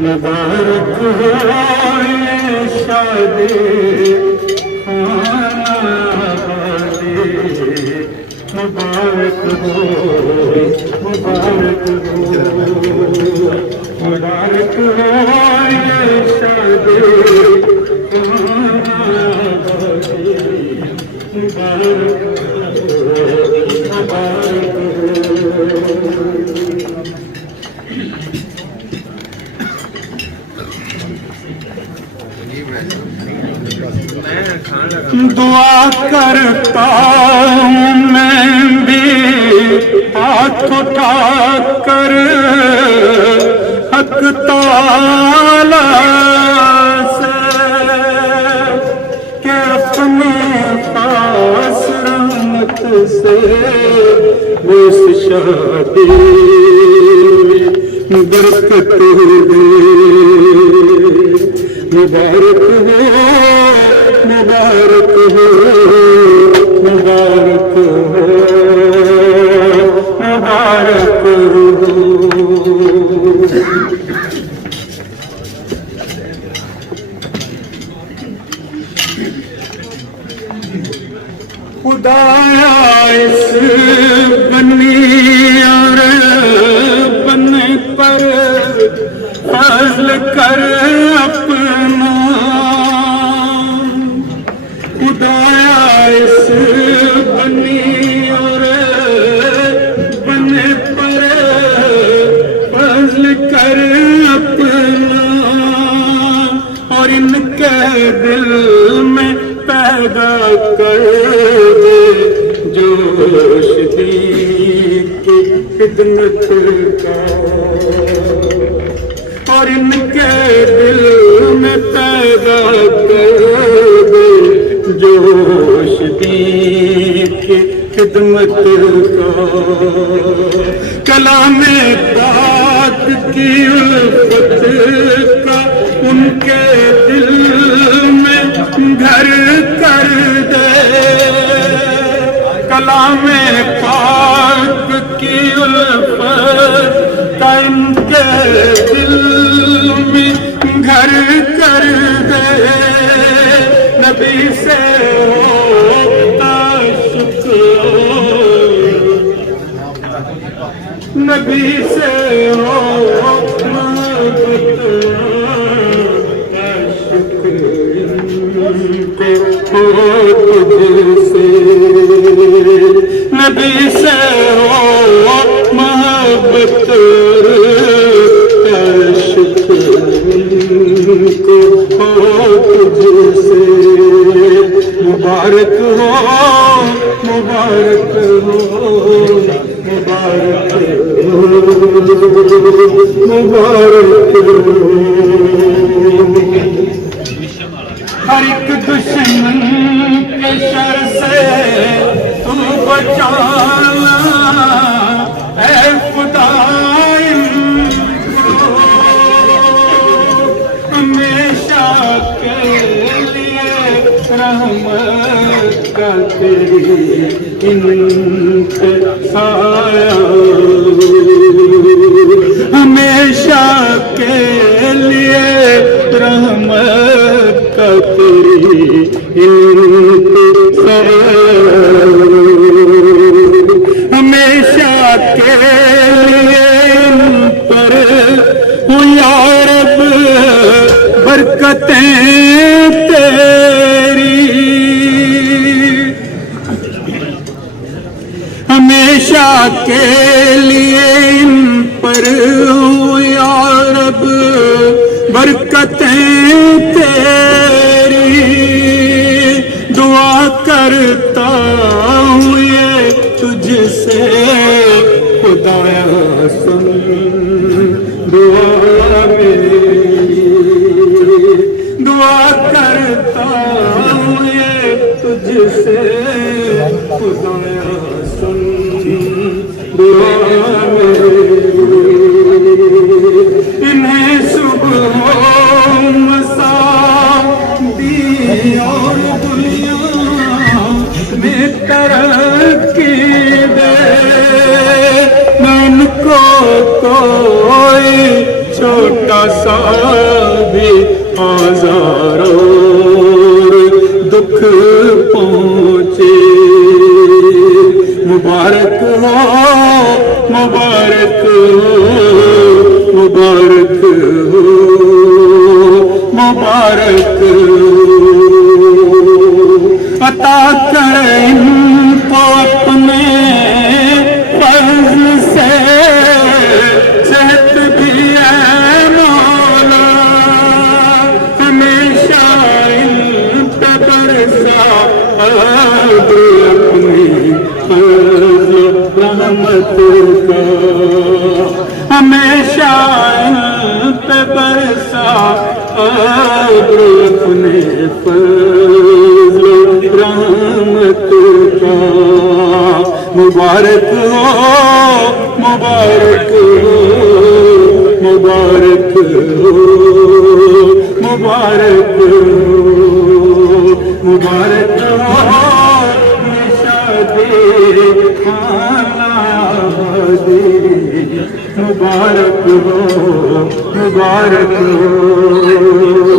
مبارک ہو یہ شادی خانہ آبادی، مبارک ہو مبارک ہو مبارک ہو یہ شادی خانہ آبادی، مبارک ہو مبارک ہو۔ دعا کرتا ہوں میں بھی ہاتھ اٹھا کر حق تعالی سے کہ اپنے خاص رحمت سے اس شادی میں برکت دے، مبارک ہو مبارک ہو مبارک ہو مبارک ہو۔ خدایا اس بنی اور بن پر فضل کر اپنا، خدایا اس بنی اور بن پر فضل کر اپنا، اور ان کے دل میں پیدا کر دے جوش دین کی خدمت کا، اور ان کے دل میں پیدا کر دے جوش دین کی خدمت کا، کلام پاک کی الفت کا ان کے دل میں گھر کر دے، کلام پاک کی الفت کا ان کے دل میں گھر کر دے، نبی سے ہوتا شکر، نبی سے ہوتا شکر، تجھ سے نبی سے ہو محبت کا شکر کو ہو تجھ سے، مبارک ہو مبارک ہو مبارک ہو مبارک ہو۔ ہر ایک دشمن کے شر سے تو بچانا اے خدا، ہمیشہ کے لیے رحمت کا تیری ان پہ سایہ، ہمیشہ کے لیے رحمت کا تیری ان پہ سایہ، ہمیشہ کے لیے ان پر ہو یا رب برکتیں تیری، ہمیشہ کے لیے ان پر ہو یا رب برکتیں تیری، دعا کرتا ہوں یہ تجھ سے خدایا سن دعا میری، دعا کرتا ہوں یہ تجھ سے خدایا سن دعا میری، انہیں صبح مساء دی اور دنیا میں ترقی دے، میں ان کو کوئی چھوٹا سا بھی آزار اور دکھ پہنچے مبارک ہو مبارک ہو مبارک ہو مبارک عطا کر ان کو اپنے فضل سے صحت بھی ہے مولا ہمیشہ ان پہ برسا اب اپنی فضل رحمت کا ہمیشہ ان پہ برسا اب اپنے فضل رحمت کا مبارک ہو مبارک ہو مبارک ہو مبارک ہو مبارک ہو شادی خانہ مبارک ہو مبارک ہو